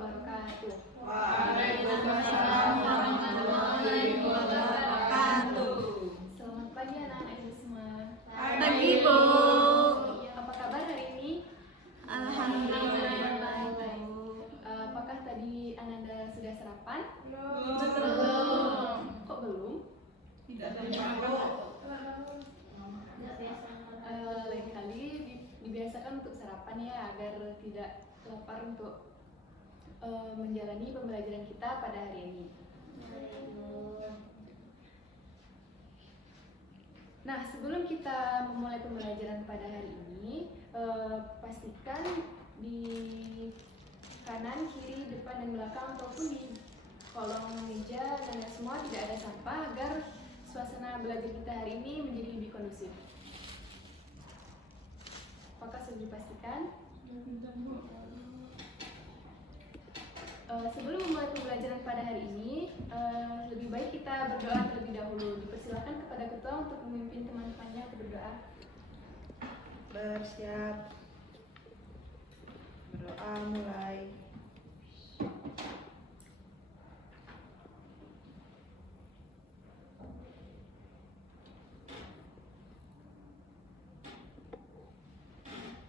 wabarakatuh. Waalaikumsalam warahmatullahi wabarakatuh. Selamat pagi anak-anak ibu semua. Pagi, Bu. Apa kabar hari ini? Alhamdulillah. Baik. Apakah tadi Ananda sudah sarapan? Belum. Kok belum? Tidak terbangun. Lain kali dibiasakan untuk sarapan ya, agar tidak lapar untuk menjalani pembelajaran kita pada hari ini. Nah, sebelum kita memulai pembelajaran pada hari ini, pastikan di kanan, kiri, depan, dan belakang ataupun di kolong meja dan semua tidak ada sampah agar suasana belajar kita hari ini menjadi lebih kondusif. Apakah sudah dipastikan? Sebelum memulai pembelajaran pada hari ini, lebih baik kita berdoa terlebih dahulu. Dipersilakan kepada ketua untuk memimpin teman-temannya untuk berdoa. Bersiap. Berdoa mulai.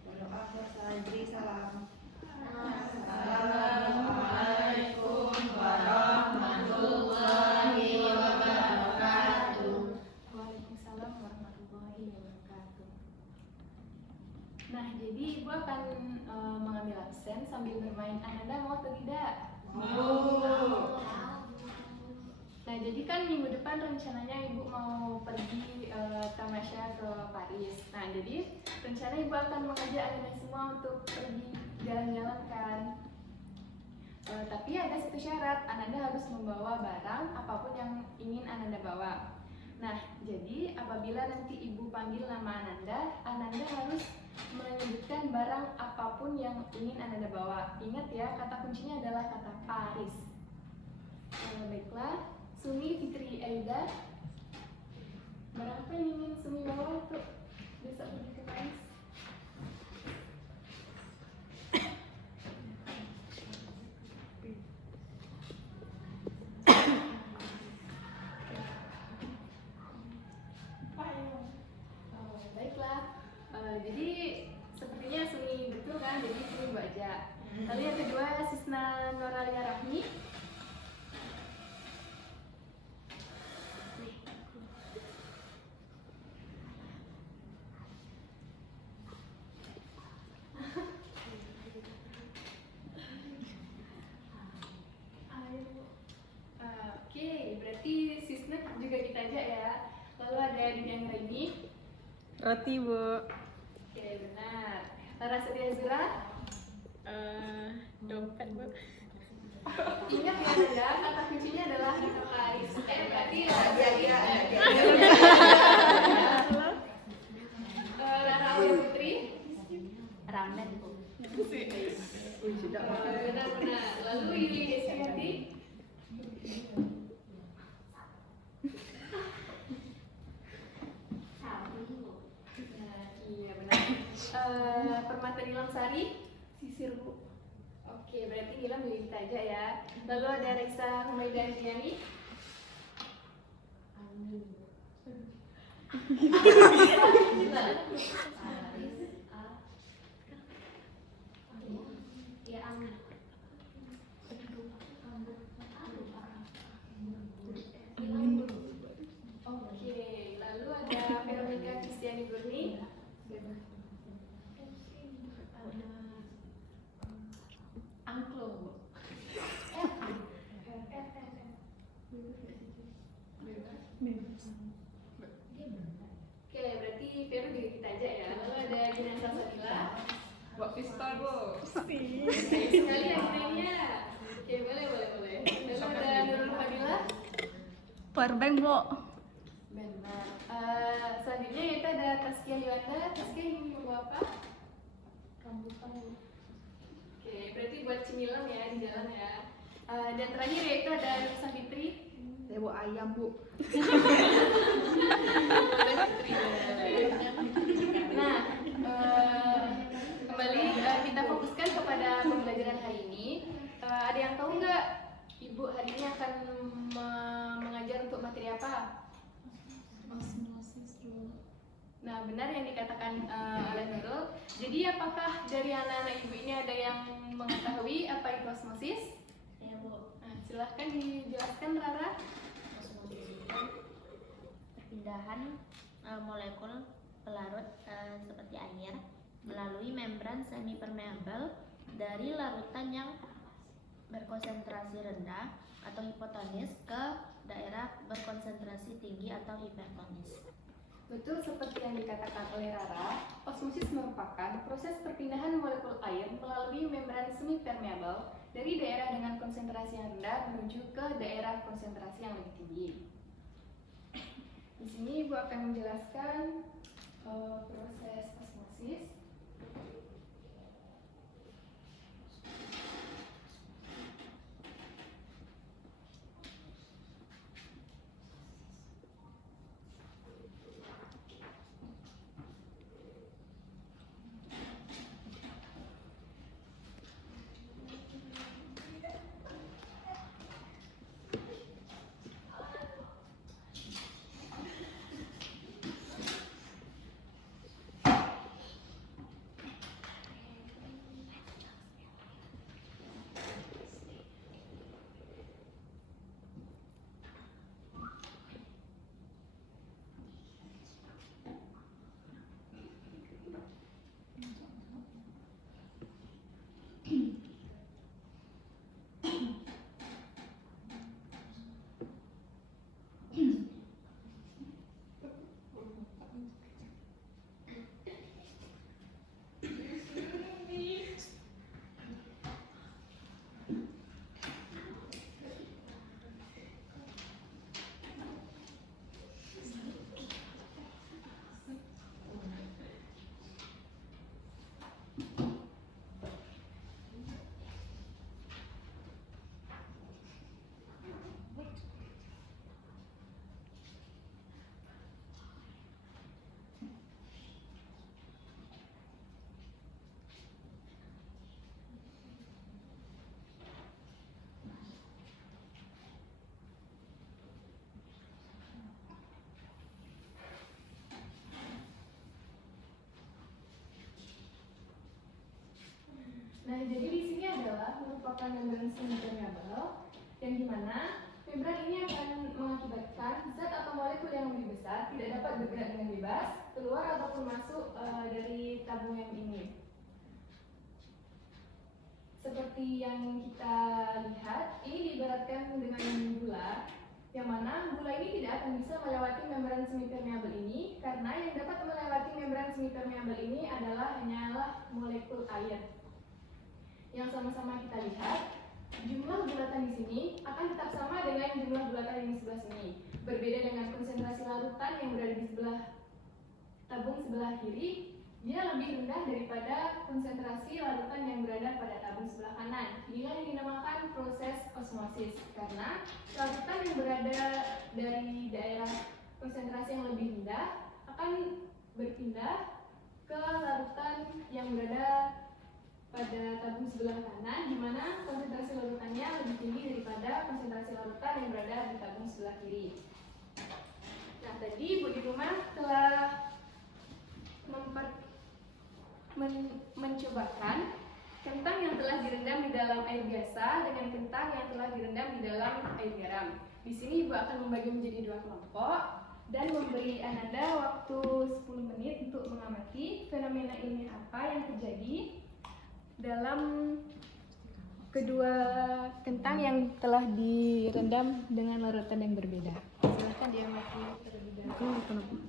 Berdoa bersajri salam. Assalamualaikum warahmatullahi wabarakatuh. Waalaikumsalam warahmatullahi wabarakatuh. Nah, jadi Ibu akan mengambil absen sambil bermain. Ananda mau atau tidak? Nah, jadi kan minggu depan rencananya Ibu mau pergi tamasya ke Paris. Nah, jadi rencana Ibu akan mengajak Ananda semua untuk pergi jalan-jalan kan. Tapi ada satu syarat, Ananda harus membawa barang apapun yang ingin Ananda bawa. Nah, jadi apabila nanti Ibu panggil nama Ananda, Ananda harus menyebutkan barang apapun yang ingin Ananda bawa. Ingat ya, kata kuncinya adalah kata Paris. Baiklah, Sumi Fitri Aida, barang apa yang ingin Sumi bawa untuk besok pergi ke Paris? Baiklah, jadi sepertinya Sumi betul kan, jadi Sumi baca. Lalu yang kedua, Sisna Noralia Rahmi. Oke, berarti Sisna juga kita ajak ya. Lalu ada Dina Raini. Roti, Bu. Oke, benar. Lara Setia Zura. Dompet, Bu. Ingat ya Nanda, kata kuncinya adalah kata Paris. Berarti Iya. Lara Aulia Putri. Ramen, Bu. Benar-benar. Lalu Yuli Desiati. Nah, iya benar. Permata Nilam Sari. Sisir, Bu. Oke, berarti Nilam milih kita aja ya. Lalu ada Reza Humaida Andriani. Oke, lalu ada Veronica Kristiani Gurni. Angklo, Bu. Oke, berarti Vero juga kita aja ya. Lalu ada Gina Salsabila. Buat pistol, Bu. Sekali ya Ginanya. Oke, boleh. Lalu ada Nurul Fadila. Powerbank, Bu. Benar. Selanjutnya kita ada Taskia Yuanda. Taskia ingin membawa apa? Rambutan. Oke, berarti buat cemilan ya di jalan ya. Dan terakhir yaitu ada Nursa Fitri. Saya bawa ayam, Bu. Nah, kembali kita fokuskan kepada pembelajaran hari ini. Ada yang tahu nggak Ibu hari ini akan mengajar untuk materi apa? Osmosis Bu. Nah, benar yang dikatakan oleh Nurul. Jadi apakah dari anak-anak Ibu ini ada yang mengetahui apa itu osmosis? Ya Bu. Nah, silahkan dijelaskan Rara. Osmosis itu perpindahan molekul pelarut seperti air melalui membran semi permeabel dari larutan yang berkonsentrasi rendah atau hipotonis ke daerah berkonsentrasi tinggi atau hipertonis. Betul seperti yang dikatakan oleh Rara, osmosis merupakan proses perpindahan molekul air melalui membran semi permeabel dari daerah dengan konsentrasi yang rendah menuju ke daerah konsentrasi yang lebih tinggi. Di sini Ibu akan menjelaskan proses osmosis. Nah, jadi di sini adalah merupakan membran semi permeabel yang dimana membran ini akan mengakibatkan zat atau molekul yang lebih besar tidak dapat bergerak dengan bebas keluar ataupun masuk dari tabungan ini. Seperti yang kita lihat, ini diibaratkan dengan gula, yang mana gula ini tidak akan bisa melewati membran semi permeabel ini karena yang dapat melewati membran semi permeabel ini hanyalah molekul air. Yang sama-sama kita lihat, jumlah bulatan di sini akan tetap sama dengan jumlah bulatan yang di sebelah sini. Berbeda dengan konsentrasi larutan yang berada di sebelah tabung sebelah kiri, dia lebih rendah daripada konsentrasi larutan yang berada pada tabung sebelah kanan. Inilah yang dinamakan proses osmosis, karena larutan yang berada dari daerah konsentrasi yang lebih rendah akan berpindah ke larutan yang berada pada tabung sebelah kanan, di mana konsentrasi larutannya lebih tinggi daripada konsentrasi larutan yang berada di tabung sebelah kiri. Nah, tadi Ibu di rumah telah mencobakan kentang yang telah direndam di dalam air biasa dengan kentang yang telah direndam di dalam air garam. Di sini Ibu akan membagi menjadi 2 kelompok dan memberi Ananda waktu 10 menit untuk mengamati fenomena ilmiah apa yang terjadi dalam kedua kentang yang telah direndam dengan larutan yang berbeda. Silahkan diamati terlebih dahulu.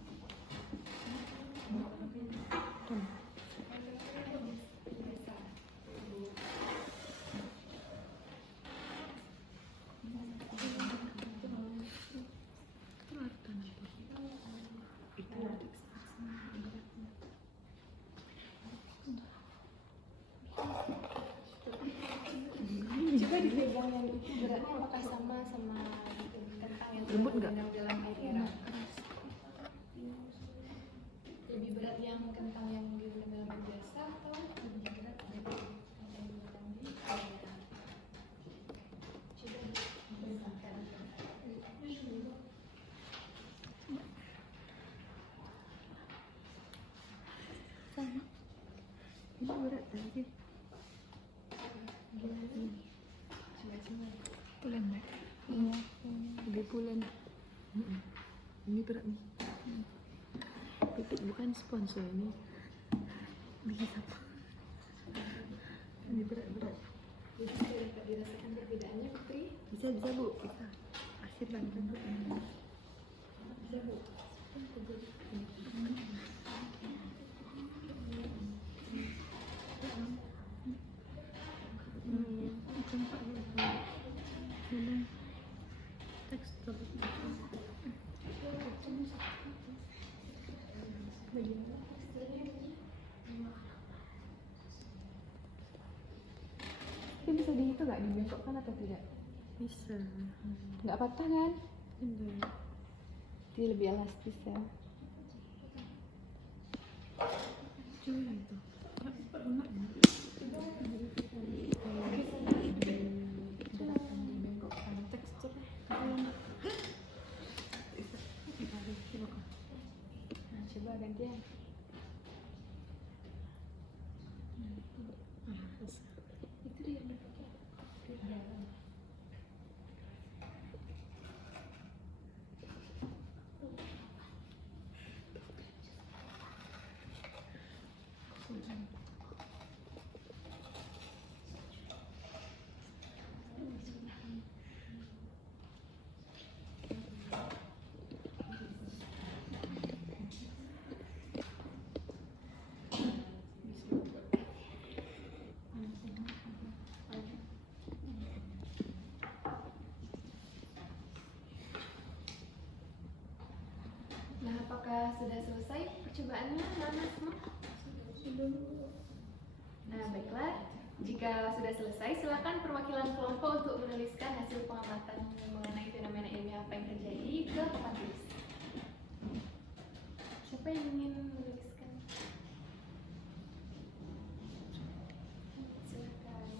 Coba dipegang yang itu beratnya apakah sama kentang yang direndam dalam air garam? Lebih berat yang kentang yang direndam dalam air biasa atau lebih berat dari kentang yang direndam di air garam? berat lagi. Coba. Pulang Mbak. Iya. 3 bulan. Ini berat nih. Pipit bukan sponsor ini. Bikin apa? Ini berat. Jadi saya dapat dirasakan perbedaannya Putri. Bisa Bu. Bisa. Asyik banget Bu. Bisa Bu. Itu bisa di itu nggak dibengkokkan atau tidak? Bisa. Nggak patah kan? Enggak. Jadi lebih elastis ya. Coba itu. Lunak ya. Dibengkokkan tekstur. Nah, coba gantian. Itu dia yang dipakai. Nah, apakah sudah selesai percobaannya, Mama semua? Nah, baiklah. Jika sudah selesai, silakan perwakilan kelompok untuk menuliskan hasil pengamatan mengenai fenomena ilmiah apa yang terjadi ke papan tulis. Siapa yang ingin menuliskan? Silakan.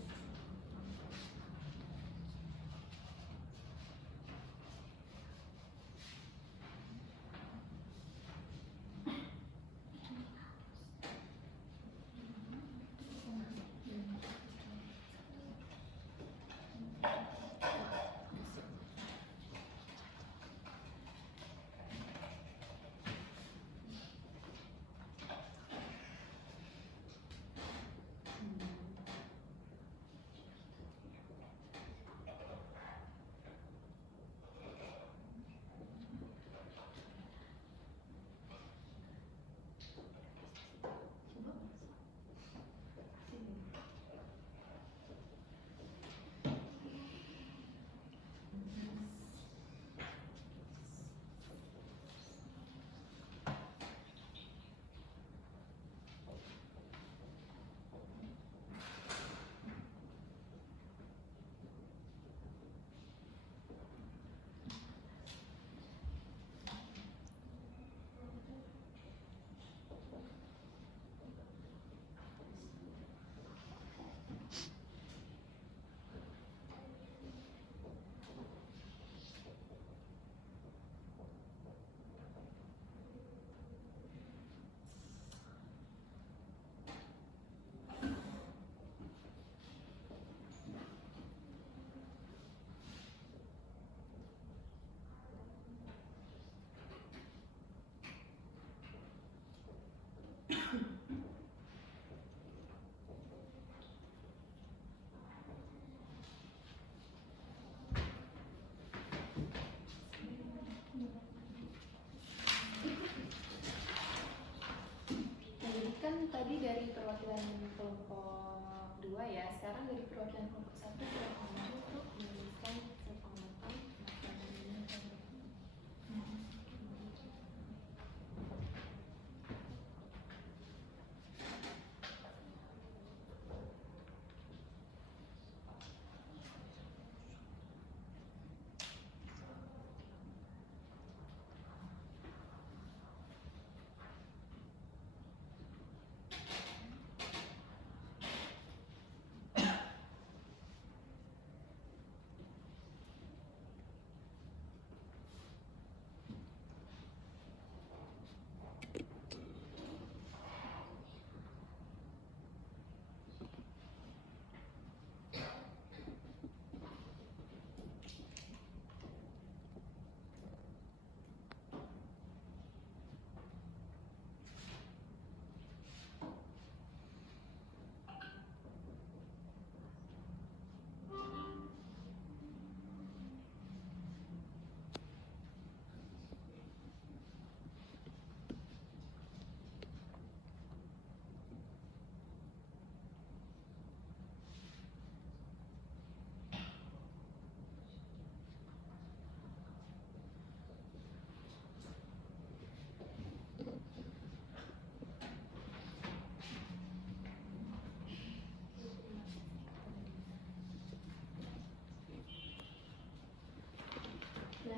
Tadi dari perwakilan kelompok 2 ya, sekarang dari perwakilan kelompok 1 silakan untuk menuliskan pengamatan.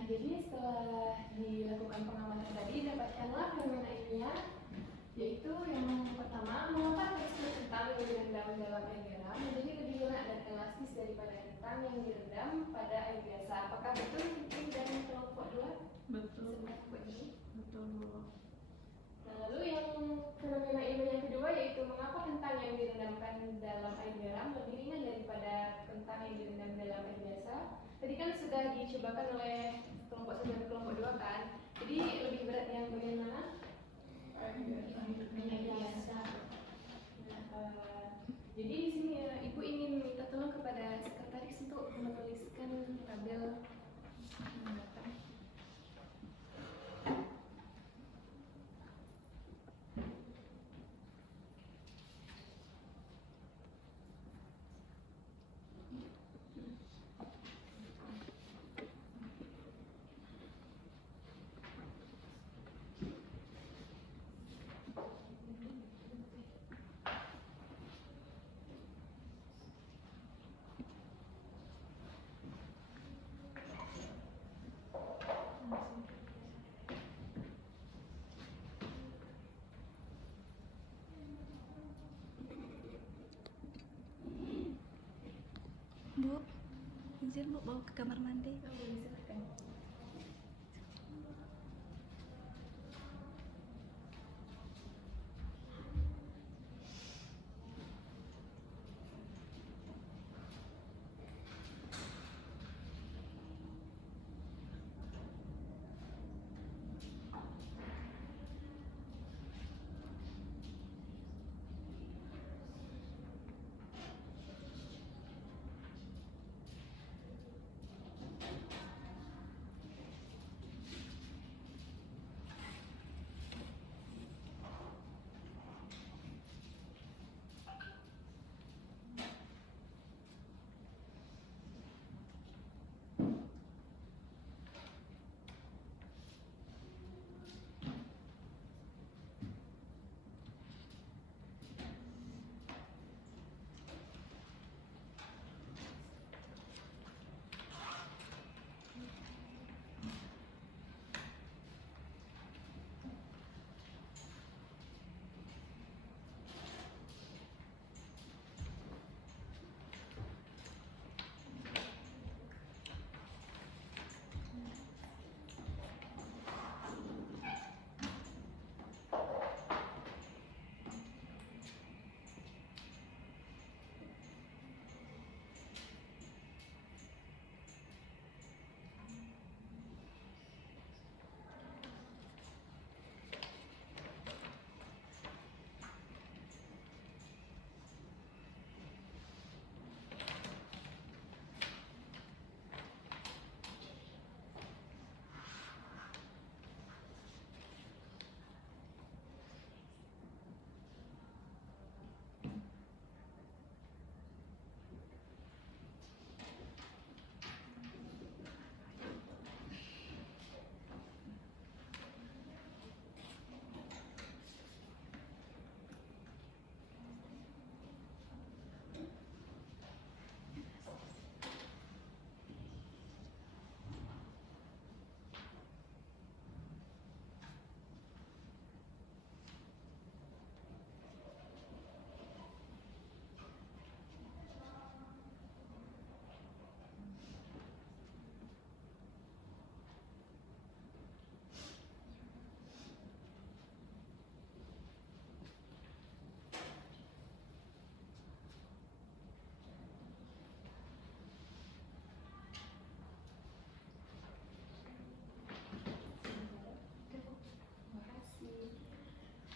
jadi setelah dilakukan pengamatan tadi, dapatkanlah fenomena ilmiah, yaitu yang pertama, mengapa tekstur kentang yang direndam dalam air garam menjadi lebih lunak dan elastis daripada kentang yang direndam pada air biasa. Apakah betul ini dari kelompok 2? Betul. Kelompok ini. Betul Bu. Nah, lalu yang fenomena ilmiah yang kedua yaitu mengapa kentang yang direndamkan dalam air garam lebih ringan daripada kentang yang direndam dalam air biasa. Tadi kan sudah dicobakan oleh kelompok 1 dan kelompok 2 kan. Jadi lebih berat yang bagian mana? Minyak biasa. Jadi di sini Ibu ingin minta tolong kepada sekretaris untuk menuliskan tabel mendatang. Bu, izin Bu bawa ke kamar mandi. Silakan.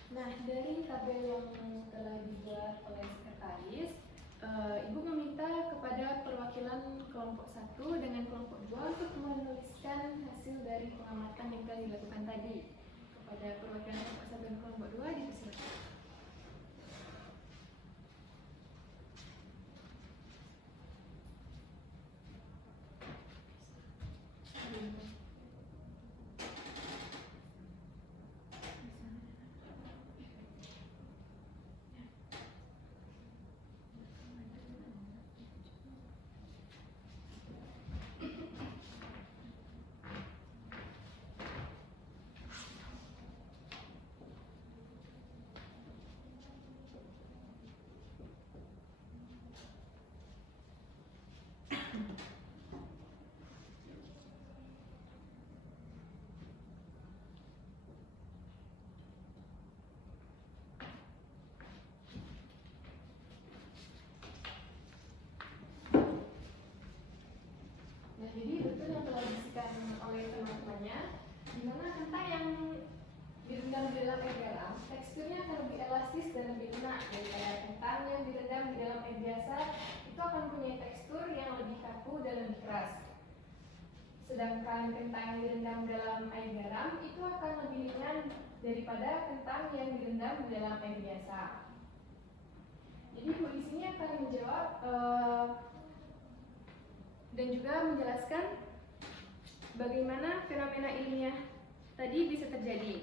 Nah, dari tabel yang telah dibuat oleh sekretaris, Ibu meminta kepada perwakilan kelompok 1 dengan kelompok 2 untuk menuliskan hasil dari pengamatan yang telah dilakukan tadi. Kepada perwakilan kelompok 1 dan kelompok 2 dipersilakan. Nah, jadi betul yang telah dibisikan oleh teman-temannya, di mana kentang yang direndam di dalam air garam, teksturnya akan lebih elastis dan lebih lunak daripada kentang yang direndam di dalam air biasa. Itu akan punya tekstur yang lebih kaku dan lebih keras. Sedangkan kentang yang direndam dalam air garam itu akan lebih ringan daripada kentang yang direndam di dalam air biasa. Jadi Bu di sini akan menjawab dan juga menjelaskan bagaimana fenomena ilmiah tadi bisa terjadi.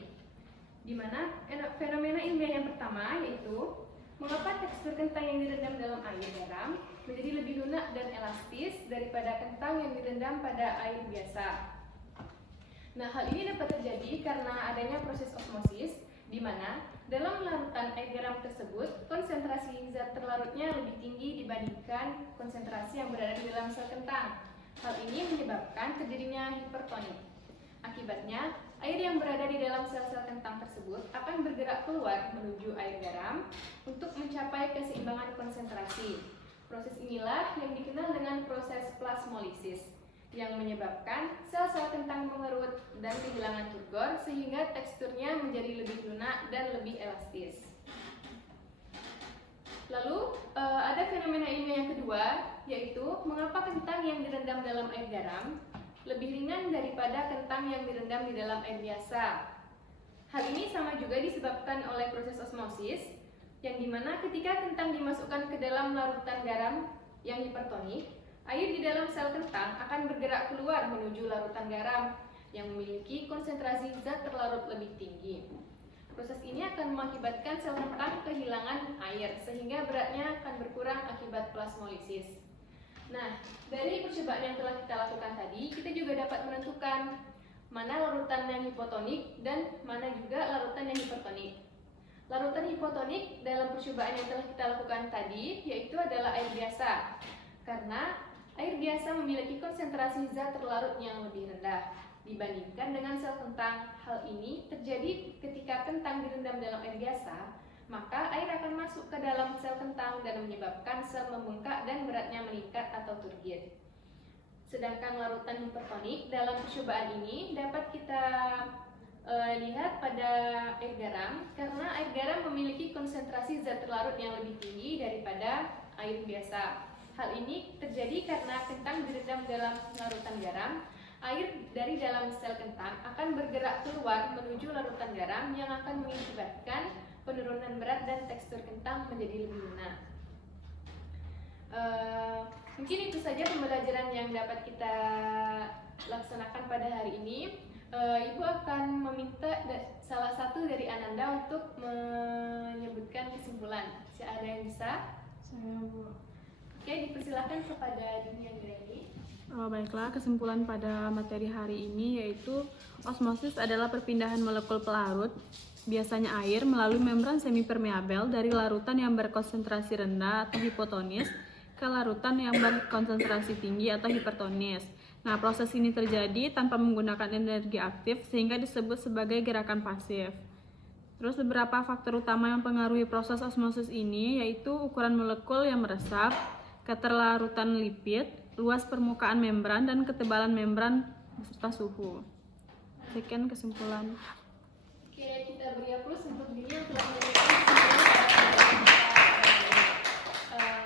Di mana fenomena ilmiah yang pertama yaitu mengapa tekstur kentang yang direndam dalam air garam menjadi lebih lunak dan elastis daripada kentang yang direndam pada air biasa. Nah, hal ini dapat terjadi karena adanya proses osmosis, di mana dalam larutan air garam tersebut konsentrasi zat terlarutnya lebih tinggi dibandingkan konsentrasi yang berada di dalam sel kentang. Hal ini menyebabkan terjadinya hipertonik. Akibatnya, air yang berada di dalam sel-sel kentang tersebut akan bergerak keluar menuju air garam untuk mencapai keseimbangan konsentrasi. Proses inilah yang dikenal dengan proses plasmolisis, yang menyebabkan sel-sel kentang mengerut dan kehilangan turgor sehingga teksturnya menjadi lebih lunak dan lebih elastis. Lalu ada fenomena ilmiah yang kedua, yaitu mengapa kentang yang direndam dalam air garam lebih ringan daripada kentang yang direndam di dalam air biasa. Hal ini sama juga disebabkan oleh proses osmosis, yang dimana ketika kentang dimasukkan ke dalam larutan garam yang hipertonik, air di dalam sel kentang akan bergerak keluar menuju larutan garam yang memiliki konsentrasi zat terlarut lebih tinggi. Proses ini akan mengakibatkan sel kentang kehilangan air sehingga beratnya akan berkurang akibat plasmolisis. Nah, dari percobaan yang telah kita lakukan tadi, kita juga dapat menentukan mana larutan yang hipotonik dan mana juga larutan yang hipertonik. Larutan hipotonik dalam percobaan yang telah kita lakukan tadi yaitu adalah air biasa, karena air biasa memiliki konsentrasi zat terlarut yang lebih rendah dibandingkan dengan sel kentang. Hal ini terjadi ketika kentang direndam dalam air biasa, maka air akan masuk ke dalam sel kentang dan menyebabkan sel membengkak dan beratnya meningkat atau turgid. Sedangkan larutan hipertonik dalam percobaan ini dapat kita lihat pada air garam, karena air garam memiliki konsentrasi zat terlarut yang lebih tinggi daripada air biasa. Hal ini terjadi karena kentang direndam dalam larutan garam, air dari dalam sel kentang akan bergerak keluar menuju larutan garam yang akan mengakibatkan penurunan berat dan tekstur kentang menjadi lebih lunak. Mungkin itu saja pembelajaran yang dapat kita laksanakan pada hari ini. Ibu akan meminta salah satu dari Ananda untuk menyebutkan kesimpulan. Ada yang bisa? Saya, Bu. Oke, dipersilakan kepada Dunia Greni. Baiklah, kesimpulan pada materi hari ini yaitu osmosis adalah perpindahan molekul pelarut, biasanya air, melalui membran semipermeabel dari larutan yang berkonsentrasi rendah atau hipotonis ke larutan yang berkonsentrasi tinggi atau hipertonis. Nah, proses ini terjadi tanpa menggunakan energi aktif sehingga disebut sebagai gerakan pasif. Terus beberapa faktor utama yang mempengaruhi proses osmosis ini yaitu ukuran molekul yang meresap, keterlarutan lipid, luas permukaan membran, dan ketebalan membran beserta suhu. Sekian kesimpulan. Oke, kita beri aplaus untuk diri yang telah memberikan kesimpulan.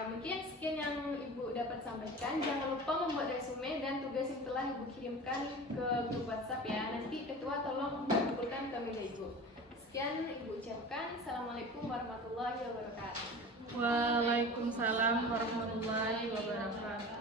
Mungkin sekian yang Ibu dapat sampaikan. Jangan lupa membuat resume dan tugas yang telah Ibu kirimkan ke grup WhatsApp ya. Nanti ketua tolong kumpulkan ke meja Ibu. Sekian Ibu ucapkan. Assalamualaikum warahmatullahi wabarakatuh. Waalaikumsalam warahmatullahi wabarakatuh.